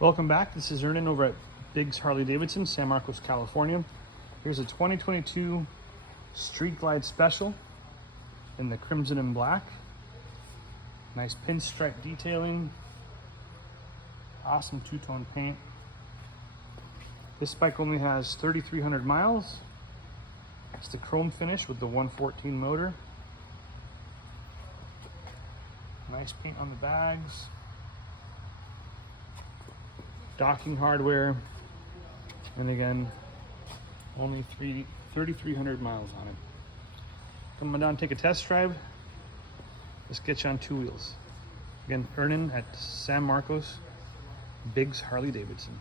Welcome back. This is Ernan over at Biggs Harley Davidson, San Marcos, California. Here's a 2022 Street Glide Special in the crimson and black. Nice pinstripe detailing. Awesome two-tone paint. This bike only has 3,300 miles. It's the chrome finish with the 114 motor. Nice paint on the bags. Docking hardware, and again, only 3,300 miles on it. Come on down and take a test drive. Let's get you on two wheels. Again, Ernan at San Marcos, Biggs Harley Davidson.